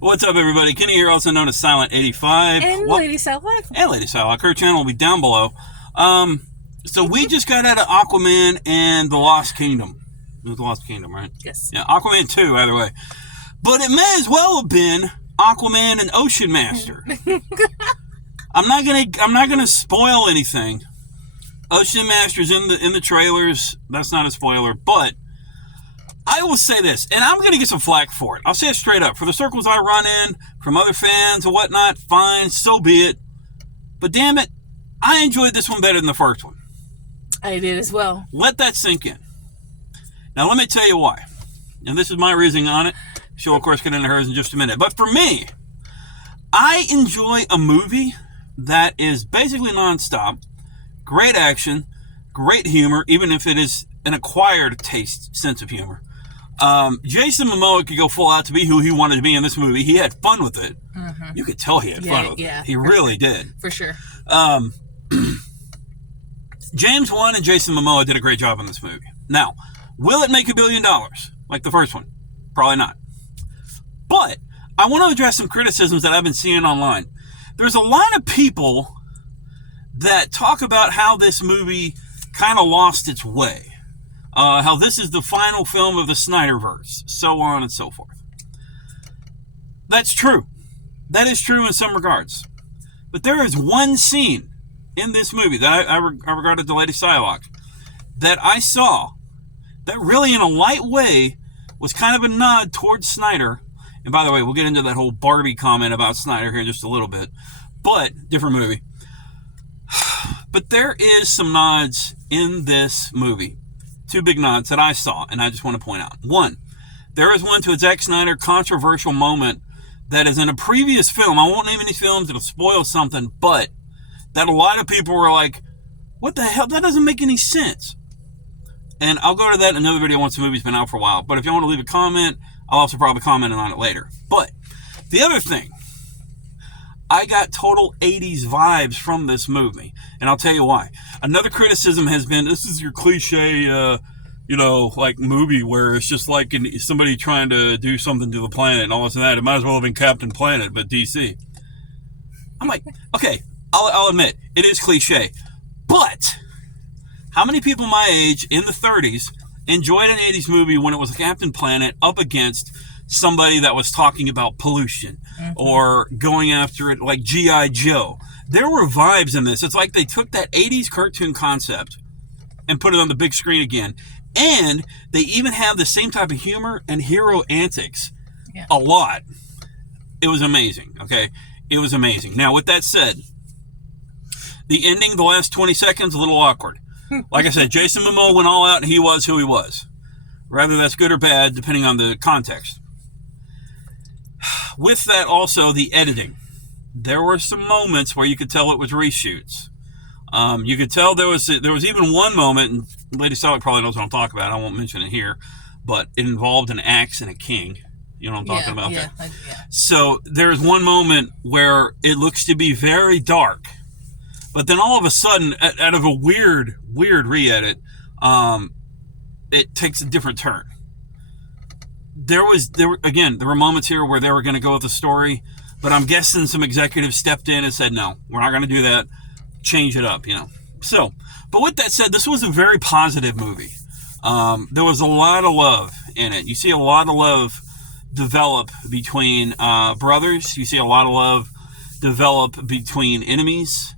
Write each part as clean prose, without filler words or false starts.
What's up, everybody? Kenny here, also known as Silent85. And Lady Salak. And Lady Salak. Her channel will be down below. So we just got out of Aquaman and the Lost Kingdom. It was the Lost Kingdom, right? Yes. Yeah, Aquaman 2, either way. But it may as well have been Aquaman and Ocean Master. I'm not gonna spoil anything. Ocean Master's in the trailers. That's not a spoiler, but I will say this, and I'm going to get some flack for it. I'll say it straight up. For the circles I run in, from other fans and whatnot, fine, so be it. But damn it, I enjoyed this one better than the first one. I did as well. Let that sink in. Now, let me tell you why. And this is my reasoning on it. She'll, of course, get into hers in just a minute. But for me, I enjoy a movie that is basically nonstop. Great action, great humor, even if it is an acquired sense of humor. Jason Momoa could go full out to be who he wanted to be in this movie. He had fun with it. Mm-hmm. You could tell he had fun with it. He really did. For sure. James Wan and Jason Momoa did a great job in this movie. Now, will it make $1 billion like the first one? Probably not. But I want to address some criticisms that I've been seeing online. There's a lot of people that talk about how this movie kind of lost its way. How this is the final film of the Snyderverse, so on and so forth. That's true. That is true in some regards. But there is one scene in this movie that I regarded the Lady Psylocke that I saw that really in a light way was kind of a nod towards Snyder. And by the way, we'll get into that whole Barbie comment about Snyder here in just a little bit. But, different movie. But there is some nods in this movie. Two big nods that I saw, and I just want to point out. One, there is one to a Zack Snyder controversial moment that is in a previous film. I won't name any films, it'll spoil something, but that a lot of people were like, what the hell? That doesn't make any sense. And I'll go to that in another video once the movie's been out for a while. But if you want to leave a comment, I'll also probably comment on it later. But the other thing, I got total 80s vibes from this movie, and I'll tell you why. Another criticism has been, this is your cliche, like movie where it's just like somebody trying to do something to the planet and all this and that. It might as well have been Captain Planet, but DC. I'm like, okay, I'll admit, it is cliche. But how many people my age in the 30s enjoyed an 80s movie when it was Captain Planet up against somebody that was talking about pollution or going after it like G.I. Joe? There were vibes in this. It's like they took that 80s cartoon concept and put it on the big screen again. And they even have the same type of humor and hero antics a lot. It was amazing, okay? It was amazing. Now, with that said, the ending, the last 20 seconds, a little awkward. Like I said, Jason Momoa went all out and he was who he was. Whether that's good or bad, depending on the context. With that, also, the editing. There were some moments where you could tell it was reshoots. You could tell there was even one moment, and Lady Salak probably knows what I'm talking about. I won't mention it here, but it involved an axe and a king. You know what I'm talking about? Yeah. So there's one moment where it looks to be very dark, but then all of a sudden, out of a weird re-edit, it takes a different turn. There were moments here where they were going to go with the story, but I'm guessing some executives stepped in and said, no, we're not going to do that. Change it up, So, but with that said, this was a very positive movie. There was a lot of love in it. You see a lot of love develop between brothers. You see a lot of love develop between enemies.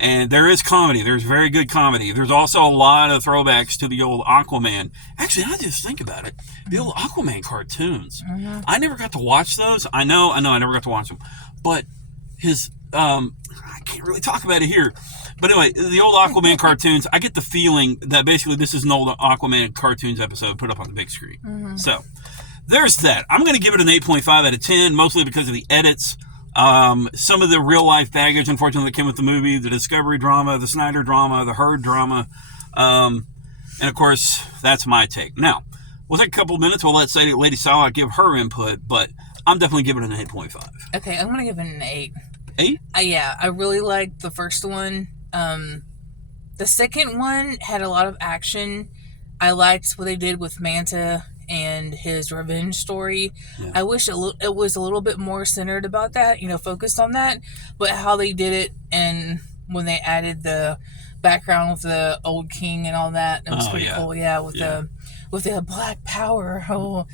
And there is comedy. There's very good comedy. There's also a lot of throwbacks to the old Aquaman. Actually, I just think about it. The old Aquaman cartoons. Mm-hmm. I never got to watch those. I know, I never got to watch them. But his, I can't really talk about it here. But anyway, the old Aquaman cartoons, I get the feeling that basically this is an old Aquaman cartoons episode put up on the big screen. Mm-hmm. So, there's that. I'm going to give it an 8.5 out of 10, mostly because of the edits. Some of the real life baggage, unfortunately, that came with the movie, the Discovery drama, the Snyder drama, the Heard drama, and of course, that's my take. Now, we'll take a couple of minutes. We'll let Lady Salak give her input, but I'm definitely giving it an 8.5. Okay, I'm gonna give it an 8. 8? Yeah, I really liked the first one. The second one had a lot of action. I liked what they did with Manta and his revenge story. Yeah. I wish it was a little bit more centered about that, focused on that. But how they did it, and when they added the background with the old king and all that, it was pretty cool. Yeah, with the black power, or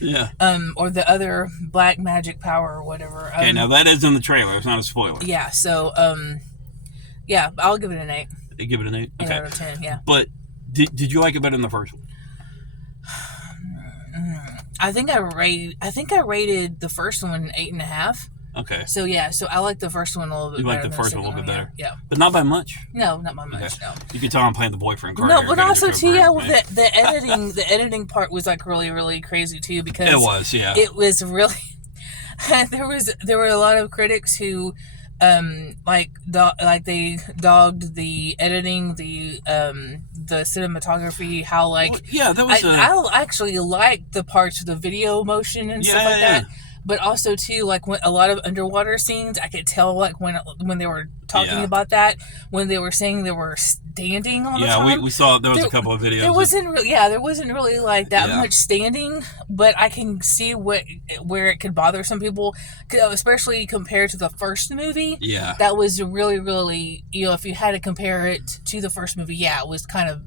the other black magic power or whatever. Okay, now that is in the trailer. It's not a spoiler. Yeah. So, I'll give it an 8. You give it an 8? Okay. 8 out of 10. Yeah. But did you like it better than the first one? I think I rated the first one 8.5. Okay. So I like the first one a little bit better. You like the first one a little bit better? Yeah. But not by much? No, not by much, Okay. no. You can tell I'm playing the boyfriend card. No, here. but also too, right? the editing part was like really, really crazy too, because it was, yeah. It was really there were a lot of critics who they dogged the editing, the cinematography, how that was I actually liked the parts of the video motion and stuff like that. But also too, like when a lot of underwater scenes, I could tell like when they were talking about that, when they were saying they were standing on the top. Yeah, we saw there was a couple of videos. There wasn't really like that much standing, but I can see where it could bother some people, especially compared to the first movie. Yeah, that was really, really, if you had to compare it to the first movie, it was kind of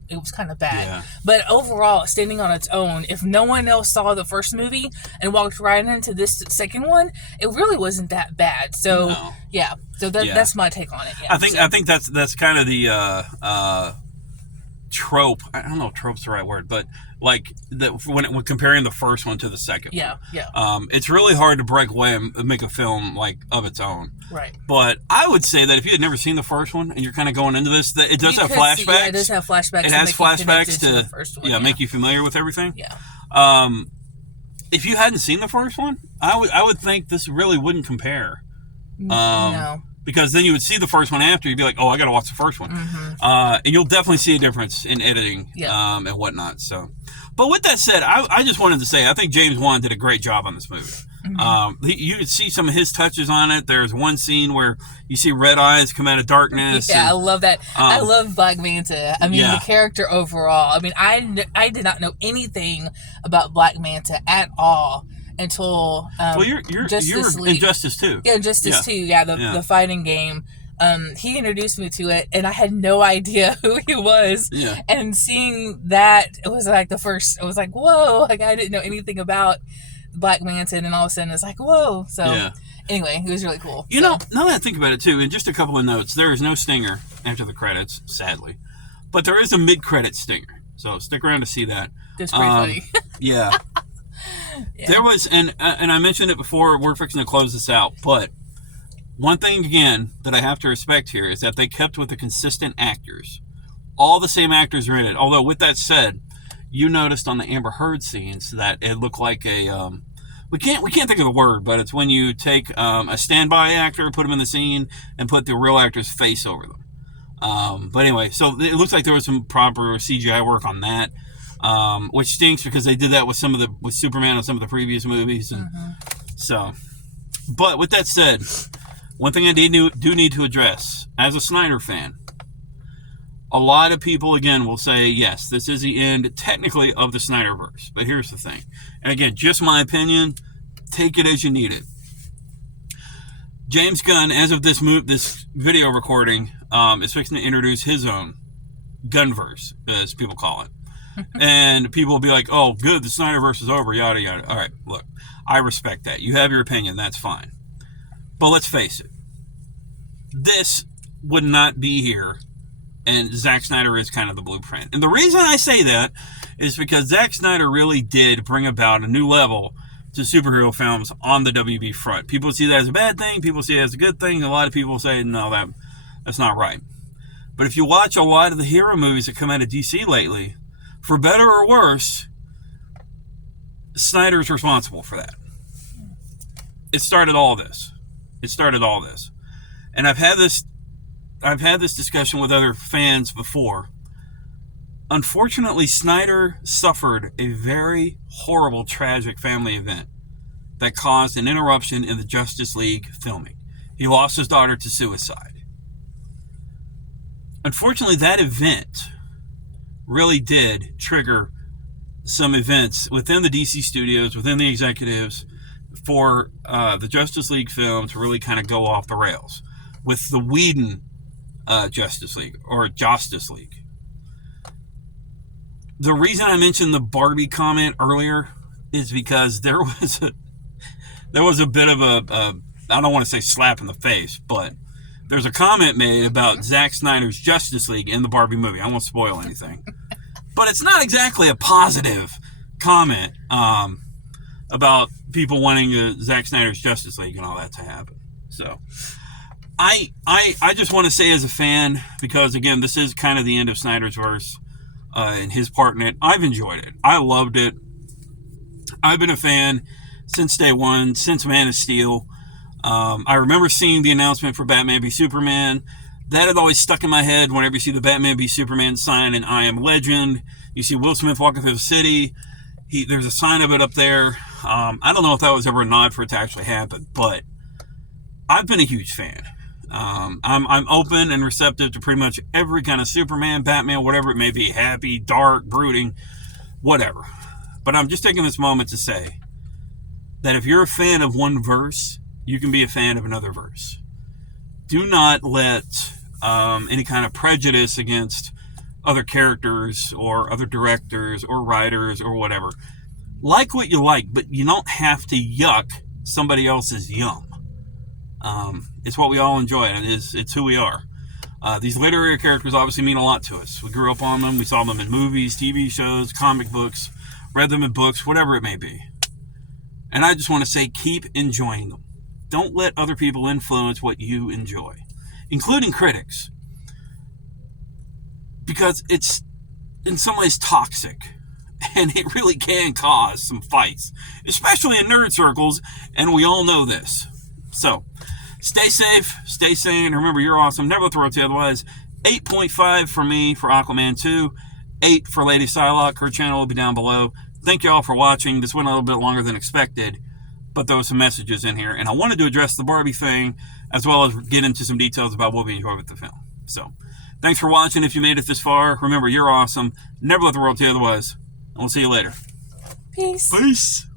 bad. Yeah. But overall, standing on its own, if no one else saw the first movie and walked right into this second one, it really wasn't that bad. So that's my take on it. Yeah, I think that's kind of the trope. I don't know if trope's the right word, but like when comparing the first one to the second one. It's really hard to break away and make a film like of its own. Right. But I would say that if you had never seen the first one and you're kind of going into this, that it does have flashbacks. Yeah, it does have flashbacks. It has flashbacks to the first one, make you familiar with everything. Yeah. If you hadn't seen the first one, I would think this really wouldn't compare. No. Because then you would see the first one after, you'd be like, oh, I got to watch the first one. Mm-hmm. And you'll definitely see a difference in editing and whatnot. So, but with that said, I just wanted to say, I think James Wan did a great job on this movie. Mm-hmm. You could see some of his touches on it. There's one scene where you see red eyes come out of darkness. Yeah, I love that. I love Black Manta. I mean, the character overall. I mean, I did not know anything about Black Manta at all until you're in Justice 2. Yeah, Justice 2. Yeah, the fighting game. He introduced me to it, and I had no idea who he was. Yeah. And seeing that, it was like the first. It was like, whoa! Like I didn't know anything about Black Manta, and all of a sudden it's like, whoa! So anyway, it was really cool. Now that I think about it too, and just a couple of notes, there is no stinger after the credits, sadly, but there is a mid-credit stinger. So stick around to see that. It's pretty funny. Yeah. There was, and I mentioned it before, we're fixing to close this out, but one thing, again, that I have to respect here is that they kept with the consistent actors. All the same actors are in it. Although, with that said, you noticed on the Amber Heard scenes that it looked like a, we can't think of the word, but it's when you take a standby actor, put him in the scene, and put the real actor's face over them. But anyway, so it looks like there was some proper CGI work on that. Which stinks because they did that with Superman and some of the previous movies, and so. But with that said, one thing I do need to address as a Snyder fan, a lot of people again will say yes, this is the end technically of the Snyderverse. But here's the thing, and again, just my opinion. Take it as you need it. James Gunn, as of this video recording, is fixing to introduce his own Gunverse, as people call it. And people will be like, oh, good, the Snyderverse is over, yada, yada. All right, look, I respect that. You have your opinion, that's fine. But let's face it, this would not be here, and Zack Snyder is kind of the blueprint. And the reason I say that is because Zack Snyder really did bring about a new level to superhero films on the WB front. People see that as a bad thing, people see it as a good thing, a lot of people say, no, that's not right. But if you watch a lot of the hero movies that come out of DC lately, for better or worse, Snyder's responsible for that. It started all this. And I've had this discussion with other fans before. Unfortunately, Snyder suffered a very horrible, tragic family event that caused an interruption in the Justice League filming. He lost his daughter to suicide. Unfortunately, that event really did trigger some events within the DC studios, within the executives, for the Justice League film to really kind of go off the rails with the Whedon Justice League, or Justice League. The reason I mentioned the Barbie comment earlier is because there was a bit of a I don't want to say slap in the face, but there's a comment made about Zack Snyder's Justice League in the Barbie movie. I won't spoil anything. But it's not exactly a positive comment about people wanting Zack Snyder's Justice League and all that to happen. So I just want to say, as a fan, because again, this is kind of the end of Snyder's verse and his part in it, I've enjoyed it. I loved it. I've been a fan since day one, since Man of Steel. I remember seeing the announcement for Batman v Superman. That had always stuck in my head whenever you see the Batman v Superman sign in I Am Legend. You see Will Smith walking through the city. There's a sign of it up there. I don't know if that was ever a nod for it to actually happen, but I've been a huge fan. I'm open and receptive to pretty much every kind of Superman, Batman, whatever it may be. Happy, dark, brooding, whatever. But I'm just taking this moment to say that if you're a fan of one verse, you can be a fan of another verse. Do not let any kind of prejudice against other characters or other directors or writers or whatever. Like what you like, but you don't have to yuck somebody else's yum. It's what we all enjoy, and it's who we are. These literary characters obviously mean a lot to us. We grew up on them. We saw them in movies, TV shows, comic books, read them in books, whatever it may be. And I just want to say, keep enjoying them. Don't let other people influence what you enjoy, including critics, because it's in some ways toxic, and it really can cause some fights, especially in nerd circles, and we all know this. So, stay safe, stay sane, remember, you're awesome, never let the world tell you otherwise. 8.5 for me for Aquaman 2, 8 for Lady Psylocke. Her channel will be down below. Thank you all for watching. This went a little bit longer than expected, but there were some messages in here, and I wanted to address the Barbie thing, as well as get into some details about what we enjoyed with the film. So, thanks for watching. If you made it this far, remember, you're awesome. Never let the world tell you otherwise. And we'll see you later. Peace. Peace.